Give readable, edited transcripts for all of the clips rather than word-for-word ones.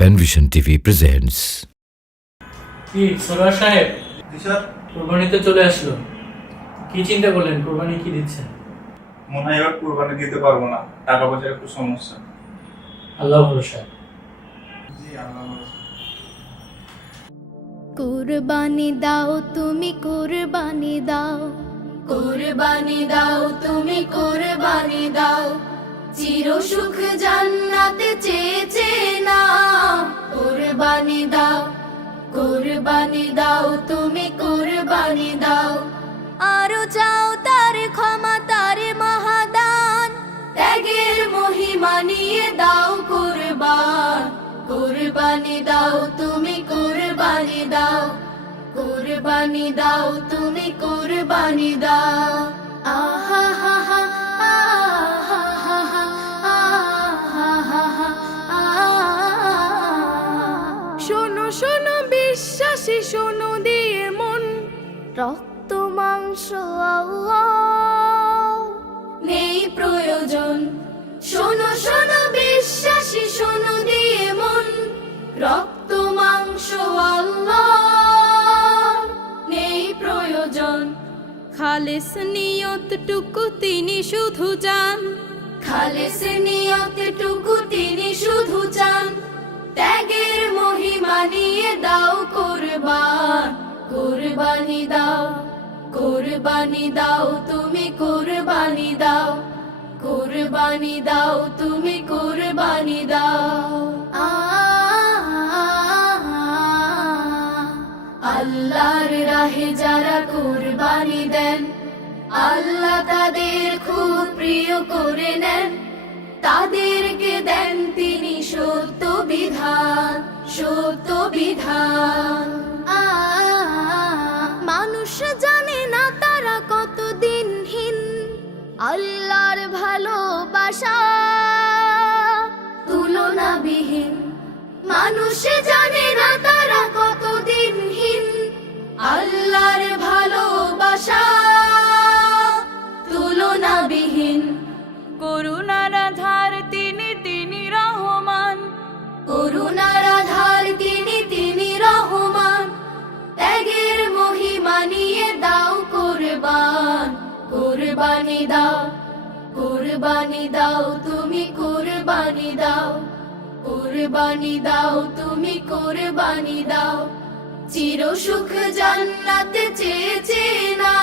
Panvision TV presents. কি সরোয়ার সাহেব, জি sir. কুরবানিতে চলে আসলো, কি চিন্তা করলেন? কুরবানি কি দিচ্ছেন? মনে হয় এবার কুরবানি দিতে পারবো না, টাকা পয়সার একটু সমস্যা। আল্লাহ ভরসা। জি আল্লাহ ভরসা। কুরবানি দাও তুমি, কুরবানি দাও, কুরবানি দাও তুমি, কুরবানি দাও, চির সুখ জান্নাতে চেয়েছে না। কুরবানি দাও, কুরবানি দাও তুমি, কুরবানি দাও, আরো চাও তার ক্ষমা, তার মহাদান, ত্যাগের মহিমা নিয়ে দাও কুরবান। কুরবানি দাও তুমি, কুরবানি দাও, কুরবানি দাও তুমি, কুরবানি দাও। আহা হা হা, আহা হা হা, আহা হা হা, শোনো শোনো বিশ্বাসী, শোনো দিয়ে মন, রক্ত মাংস আল্লাহ নেই প্রয়োজন। শোনো শোনো বিশ্বাসী, শোনো দিয়ে মন, রক্ত মাংস আল্লাহ নেই প্রয়োজন। খালেস নিয়তটুকু তিনি শুধু চান, খালেস নিয়তটুকু তিনি শুধু চান, ত্যাগের মহিমা নিয়ে দাও কুরবান। কুরবানি দাও, কুরবানি দাও তুমি, কুরবানি দাও, কুরবানি দাও তুমি, কুরবানি দাও। আল্লাহর রাহে যারা কুরবানি দেন, আল্লাহ তাদের খুব প্রিয় করে নেন, তাদেরকে দেন তিনি সত্য বিধান, সত্য বিধান। মানুষ জানে না তারা কতদিনহীন, আল্লাহর ভালোবাসা তুলনাবিহীন। মানুষ জানে না তারা কতদিনহীন, আল্লাহর ভালোবাসা তুলনাবিহীন। করুণার আধার তিনি, তিনি রহমান, করুণার আধার তিনি, তিনি রহমান, ত্যাগের মহিমা নিয়ে দাও কুরবান। কুরবানি দাও, কুরবানি দাও তুমি, কুরবানি দাও, কুরবানি দাও তুমি, কুরবানি দাও, চির সুখ জান্নাতে চেয়েছে না।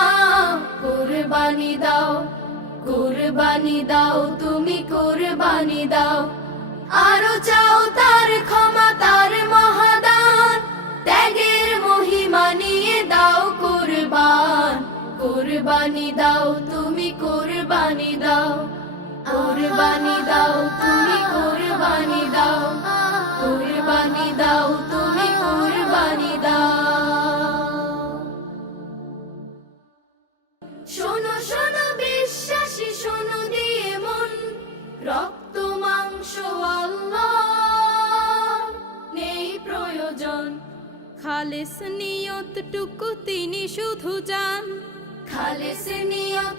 কুরবানি দাও, কুরবানি দাও তুমি, কুরবানি দাও, আরো চাও তার ক্ষমা, তার মহাদান, ত্যাগের মহিমা নিয়ে দাও কুরবান। কুরবানি দাও তুমি, কুরবানি দাও, কুরবানি দাও তুমি, কুরবানি দাও, কুরবানি দাও তুমি, কুরবানি দাও। শোনো শোনো বিশ্বাসী, শোনো দিয়ে মন, রক্ত মাংস আল্লাহ নেই প্রয়োজন। খালেস নিয়তটুকু তিনি শুধু চান, খালেস নিয়ত